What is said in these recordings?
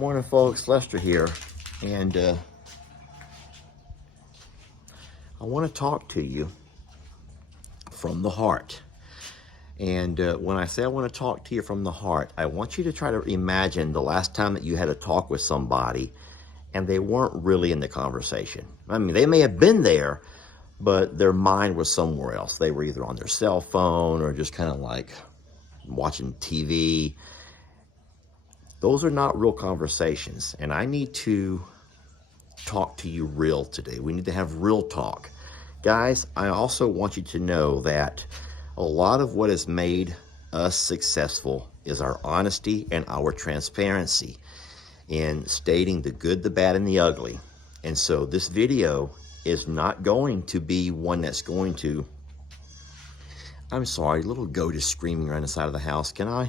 Morning, folks. Lester here, and I want to talk to you from the heart. And when I say I want to talk to you from the heart, I want you to try to imagine the last time that you had a talk with somebody and they weren't really in the conversation. I mean, they may have been there, but their mind was somewhere else. They were either on their cell phone or just kind of like watching TV. Those are not real conversations, and I need to talk to you real today. We need to have real talk. Guys, I also want you to know that a lot of what has made us successful is our honesty and our transparency in stating the good, the bad, and the ugly. And so this video is not going to be one that's going to... I'm sorry, little goat is screaming around the side of the house. Can I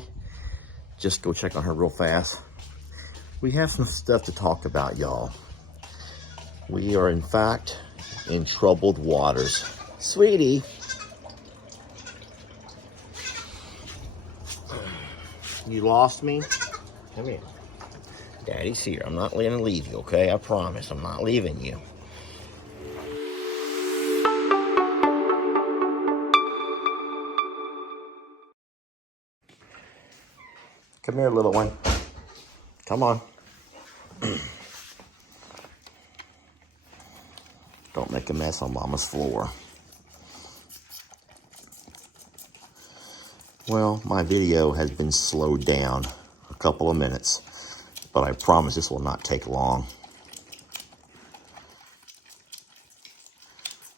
just go check on her real fast? We have some stuff to talk about, y'all. We are, in fact, in troubled waters. Sweetie. You lost me? Come here. Daddy's here. I'm not going to leave you, okay? I promise. I'm not leaving you. Come here, little one. Come on. Don't make a mess on Mama's floor. Well, my video has been slowed down a couple of minutes, but I promise this will not take long.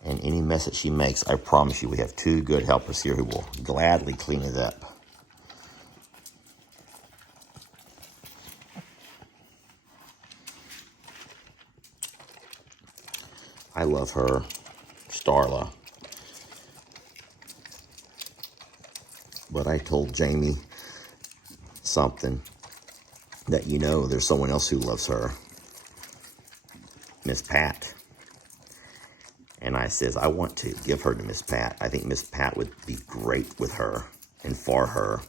And any mess that she makes, I promise you we have two good helpers here who will gladly clean it up. I love her, Starla. But I told Jamie something that, you know, there's someone else who loves her. Miss Pat. And I says, I want to give her to Miss Pat. I think Miss Pat would be great with her and for her.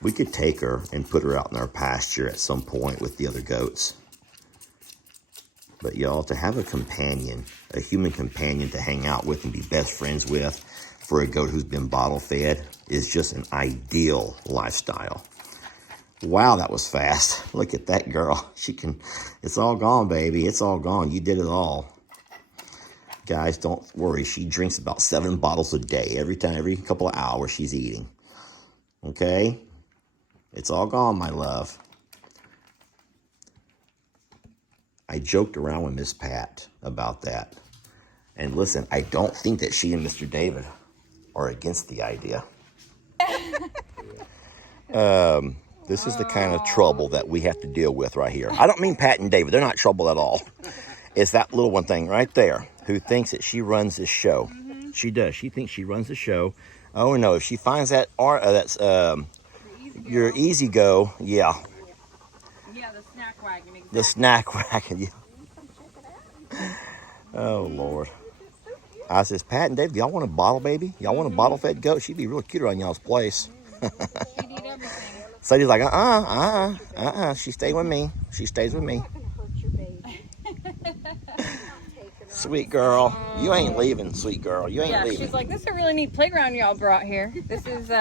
We could take her and put her out in our pasture at some point with the other goats. But y'all, to have a companion, a human companion to hang out with and be best friends with for a goat who's been bottle fed is just an ideal lifestyle. Wow, that was fast. Look at that girl. She can, it's all gone, baby. It's all gone. You did it all. Guys, don't worry. She drinks about 7 bottles a day. Every couple of hours she's eating. Okay? It's all gone, my love. I joked around with Miss Pat about that. And listen, I don't think that she and Mr. David are against the idea. This is the kind of trouble that we have to deal with right here. I don't mean Pat and David. They're not trouble at all. It's that little one thing right there who thinks that she runs this show. Mm-hmm. She does. She thinks she runs the show. Oh, no. If she finds that, that's your easy go, yeah. Yeah, the snack wagon. Exactly. The snack wagon. Yeah. Oh, Lord. I says, Pat and Dave, y'all want a bottle, baby? Y'all want a bottle-fed goat? She'd be real cute around y'all's place. She'd eat everything. Sadie's like, she stays with me. She stays with me. Sweet girl. You ain't leaving, sweet girl. You ain't leaving. She's like, this is a really neat playground y'all brought here. This is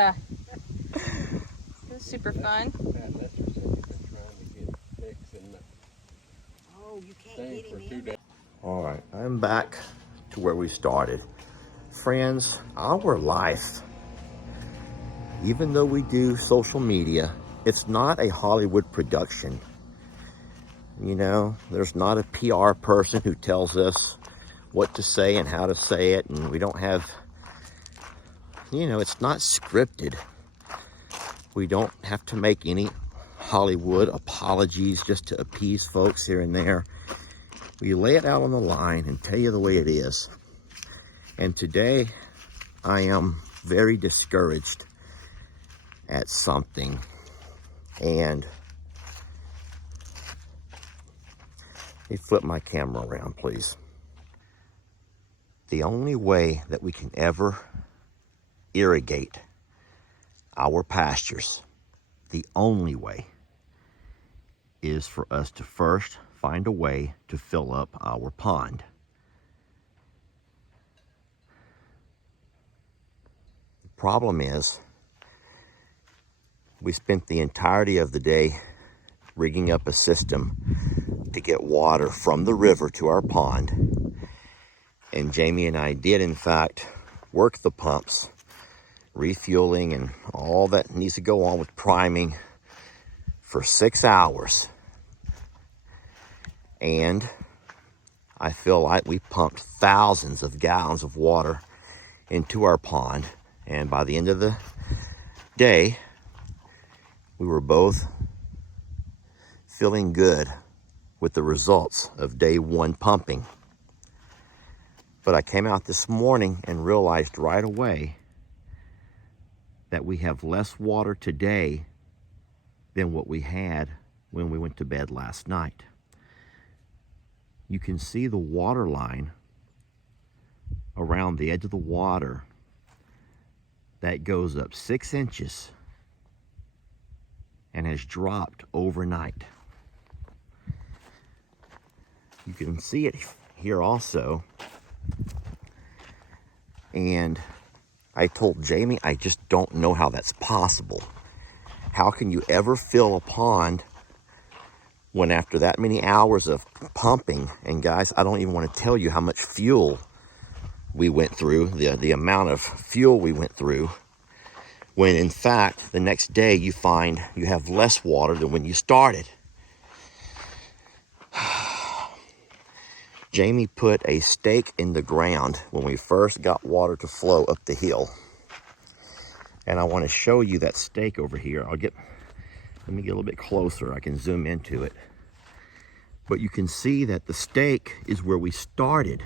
super fun. Oh, you can't get him in. All right, I'm back to where we started. Friends, our life, even though we do social media, it's not a Hollywood production. You know, there's not a PR person who tells us what to say and how to say it, and we don't have, you know, it's not scripted. We don't have to make any Hollywood apologies just to appease folks here and there. We lay it out on the line and tell you the way it is. And today, I am very discouraged at something. And let me flip my camera around, please. The only way that we can ever irrigate our pastures, the only way, is for us to first find a way to fill up our pond. The problem is, we spent the entirety of the day rigging up a system to get water from the river to our pond. And Jamie and I did, in fact, work the pumps, refueling and all that needs to go on with priming for 6 hours. And I feel like we pumped thousands of gallons of water into our pond. And by the end of the day, we were both feeling good with the results of day one pumping. But I came out this morning and realized right away that we have less water today than what we had when we went to bed last night. You can see the water line around the edge of the water that goes up 6 inches and has dropped overnight. You can see it here also. And I told Jamie, I just don't know how that's possible. How can you ever fill a pond when after that many hours of pumping, and guys, I don't even want to tell you how much fuel we went through, the amount of fuel we went through, when in fact, the next day you find you have less water than when you started. Jamie put a stake in the ground when we first got water to flow up the hill. And I want to show you that stake over here. Let me get a little bit closer. I can zoom into it. But you can see that the stake is where we started.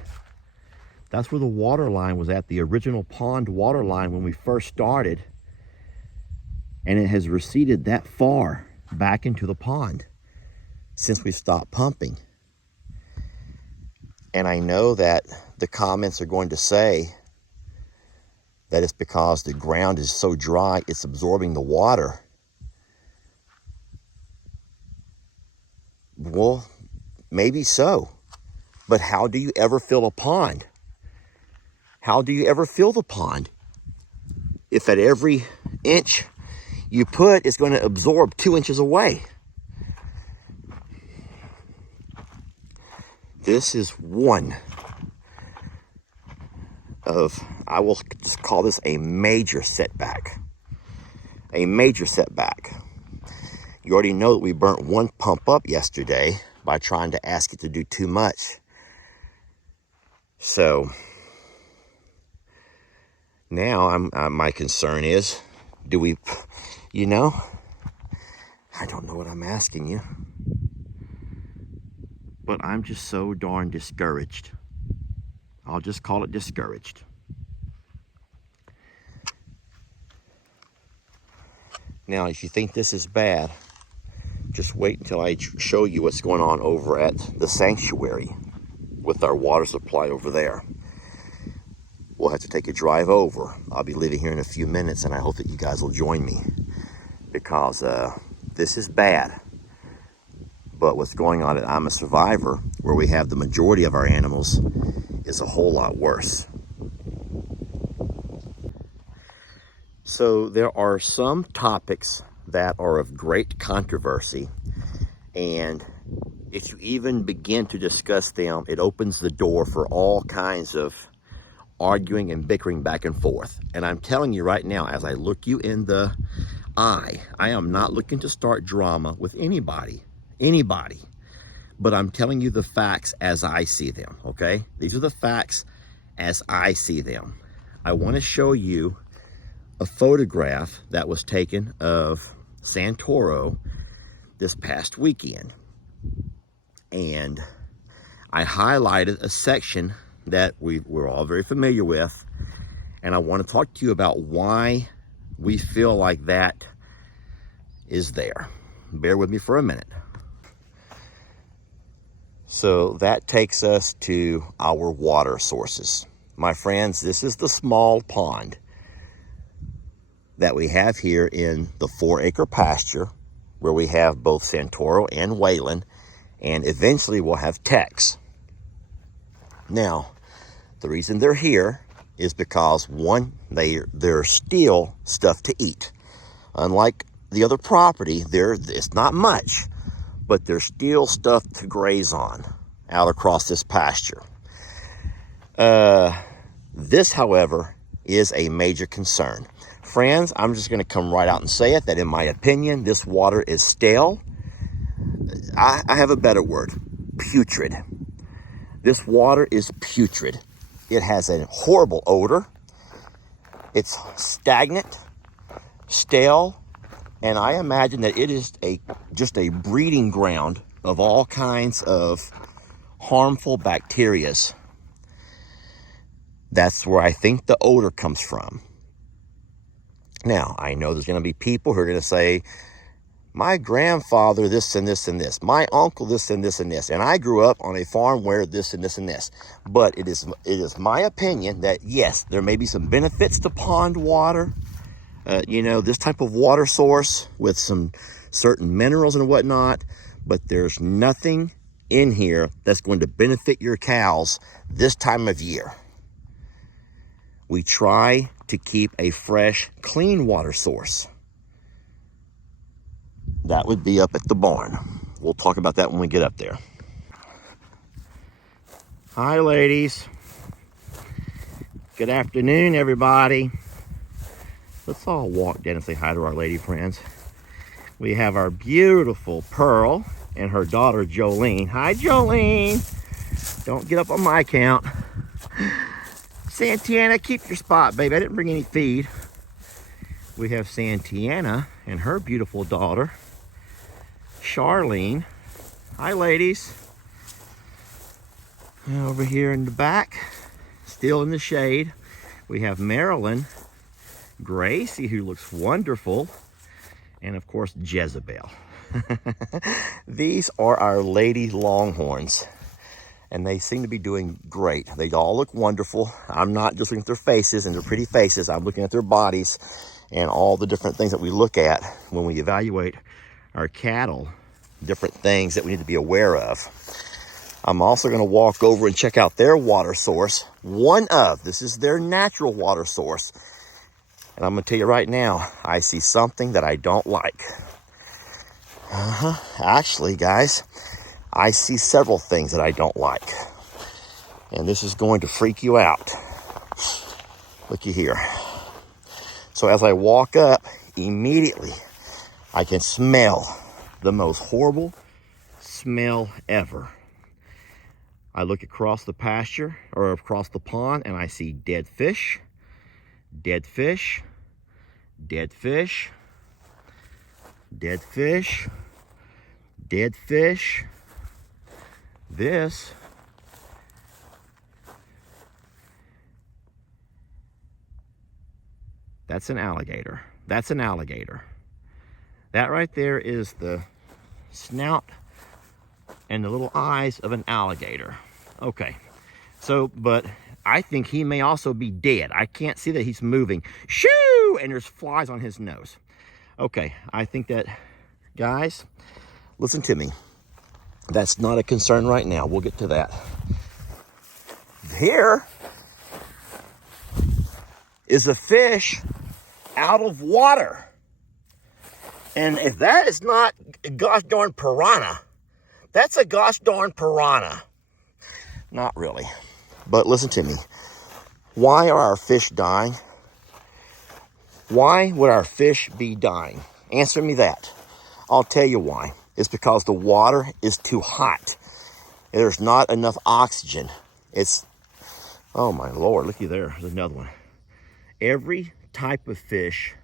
That's where the water line was at, the original pond water line when we first started. And it has receded that far back into the pond since we stopped pumping. And I know that the comments are going to say that it's because the ground is so dry, it's absorbing the water. Well, maybe so. But how do you ever fill a pond? How do you ever fill the pond if at every inch you put, it's going to absorb 2 inches away? This is one of, I will just call this a major setback. A major setback. You already know that we burnt one pump up yesterday by trying to ask it to do too much. So now my concern is, do we, I don't know what I'm asking you. But I'm just so darn discouraged. I'll just call it discouraged. Now, if you think this is bad, just wait until I show you what's going on over at the sanctuary with our water supply over there. We'll have to take a drive over. I'll be leaving here in a few minutes, and I hope that you guys will join me, because this is bad. But what's going on at I'm a Survivor, where we have the majority of our animals, is a whole lot worse. So there are some topics that are of great controversy, and if you even begin to discuss them, it opens the door for all kinds of arguing and bickering back and forth. And I'm telling you right now, as I look you in the eye, I am not looking to start drama with anybody, but I'm telling you the facts as I see them, okay? These are the facts as I see them. I want to show you a photograph that was taken of Santoro this past weekend. And I highlighted a section that we're all very familiar with, and I want to talk to you about why we feel like that is there. Bear with me for a minute. So that takes us to our water sources. My friends, this is the small pond that we have here in the 4-acre pasture where we have both Santoro and Wayland, and eventually we'll have Tex. Now, the reason they're here is because, one, they're still stuff to eat. Unlike the other property, it's not much, but there's still stuff to graze on out across this pasture. This, however, is a major concern. Friends, I'm just going to come right out and say it, that in my opinion, this water is stale. I have a better word, putrid. This water is putrid. It has a horrible odor. It's stagnant, stale, and I imagine that it is just a breeding ground of all kinds of harmful bacterias. That's where I think the odor comes from. Now, I know there's going to be people who are going to say, my grandfather this and this and this, my uncle this and this and this, and I grew up on a farm where this and this and this. But it is my opinion that, yes, there may be some benefits to pond water, this type of water source with some certain minerals and whatnot, but there's nothing in here that's going to benefit your cows this time of year. We try to keep a fresh, clean water source. That would be up at the barn. We'll talk about that when we get up there. Hi, ladies. Good afternoon, everybody. Let's all walk down and say hi to our lady friends. We have our beautiful Pearl and her daughter, Jolene. Hi, Jolene. Don't get up on my account. Santiana, keep your spot, baby. I didn't bring any feed. We have Santiana and her beautiful daughter, Charlene. Hi, ladies. And over here in the back, still in the shade, we have Marilyn, Gracie, who looks wonderful, and of course, Jezebel. These are our lady longhorns, and they seem to be doing great. They all look wonderful. I'm not just looking at their faces and their pretty faces. I'm looking at their bodies and all the different things that we look at when we evaluate our cattle, different things that we need to be aware of. I'm also going to walk over and check out their water source. This is their natural water source. And I'm going to tell you right now, I see something that I don't like. Actually, guys, I see several things that I don't like. And this is going to freak you out. Looky here. So as I walk up, immediately I can smell the most horrible smell ever. I look across the pasture or across the pond and I see dead fish, dead fish, dead fish, dead fish, dead fish. That's an alligator. That's an alligator. That right there is the snout and the little eyes of an alligator. Okay, so, but I think he may also be dead. I can't see that he's moving. Shoo! And there's flies on his nose. Okay, I think that, guys, listen to me. That's not a concern right now. We'll get to that. Here is a fish out of water. And if that is not a gosh darn piranha, that's a gosh darn piranha. Not really. But listen to me. Why are our fish dying? Why would our fish be dying? Answer me that. I'll tell you why. It's because the water is too hot. There's not enough oxygen. Oh my Lord, looky there. There's another one. Every type of fish,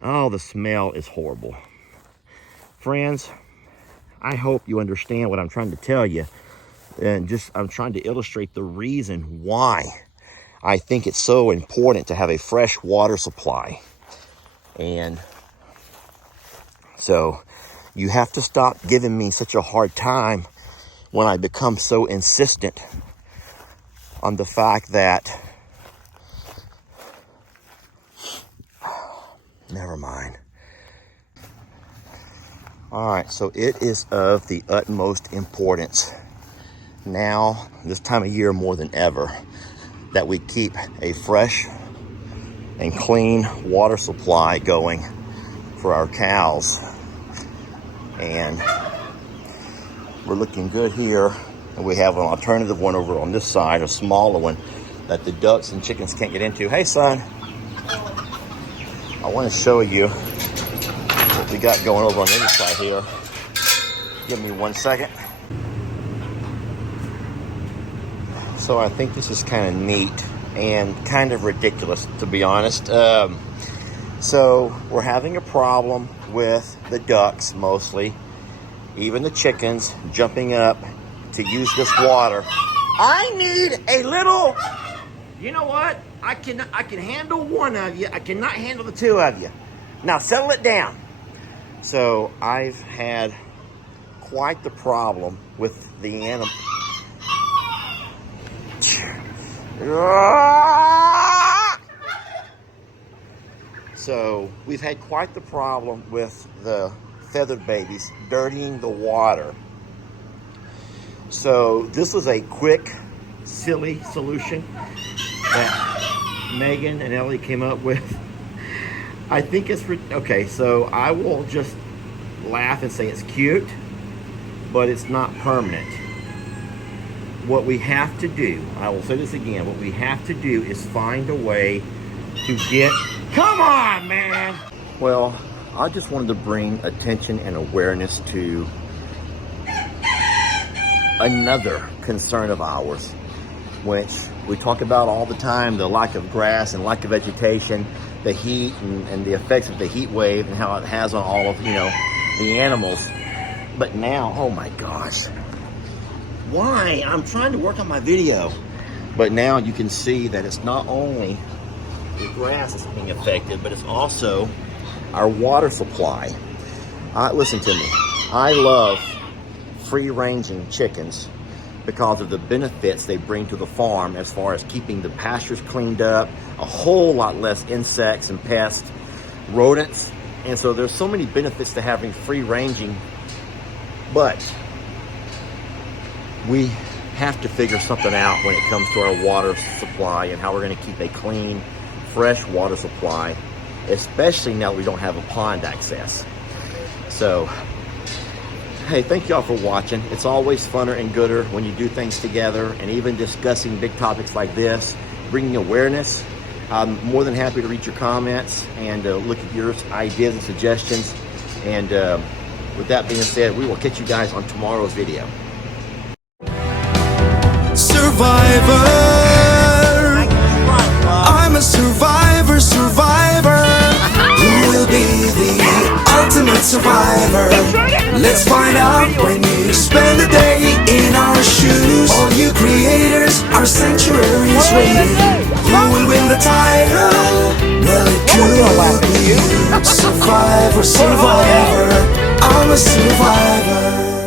the smell is horrible. Friends, I hope you understand what I'm trying to tell you. And I'm trying to illustrate the reason why I think it's so important to have a fresh water supply. And so you have to stop giving me such a hard time when I become so insistent on the fact that, never mind. All right, so it is of the utmost importance now, this time of year more than ever, that we keep a fresh and clean water supply going for our cows. And we're looking good here. And we have an alternative one over on this side, a smaller one that the ducks and chickens can't get into. Hey, son. I want to show you what we got going over on the other side here. Give me 1 second. So I think this is kind of neat and kind of ridiculous, to be honest. So we're having a problem with the ducks mostly, even the chickens jumping up to use this water. I need a little, you know what? I can handle one of you. I cannot handle the two of you. Now settle it down. So I've had quite the problem with the animal. So we've had quite the problem with the feathered babies dirtying the water. So this was a quick, silly solution that Megan and Ellie came up with. I think it's, okay, so I will just laugh and say it's cute, but it's not permanent. What we have to do, I will say this again, what we have to do is find a way to get, come on, man! Well, I just wanted to bring attention and awareness to another concern of ours, which we talk about all the time, the lack of grass and lack of vegetation, the heat and the effects of the heat wave and how it has on all of, the animals. But now, oh my gosh, why? I'm trying to work on my video. But now you can see that it's not only the grass that's being affected, but it's also our water supply. Listen to me, I love free-ranging chickens because of the benefits they bring to the farm as far as keeping the pastures cleaned up, a whole lot less insects and pests, rodents. And so there's so many benefits to having free-ranging, but we have to figure something out when it comes to our water supply and how we're going to keep a clean, fresh water supply, especially now that we don't have a pond access. So, hey, thank y'all for watching. It's always funner and gooder when you do things together, and even discussing big topics like this, bringing awareness. I'm more than happy to read your comments and look at your ideas and suggestions. And with that being said, we will catch you guys on tomorrow's video. Survivor, I'm a survivor, survivor. Who will be the ultimate survivor? Let's find out when you spend a day in our shoes. All you creators, our sanctuary is waiting. Who will win the title? Well, it could be you. Survivor, survivor, I'm a survivor.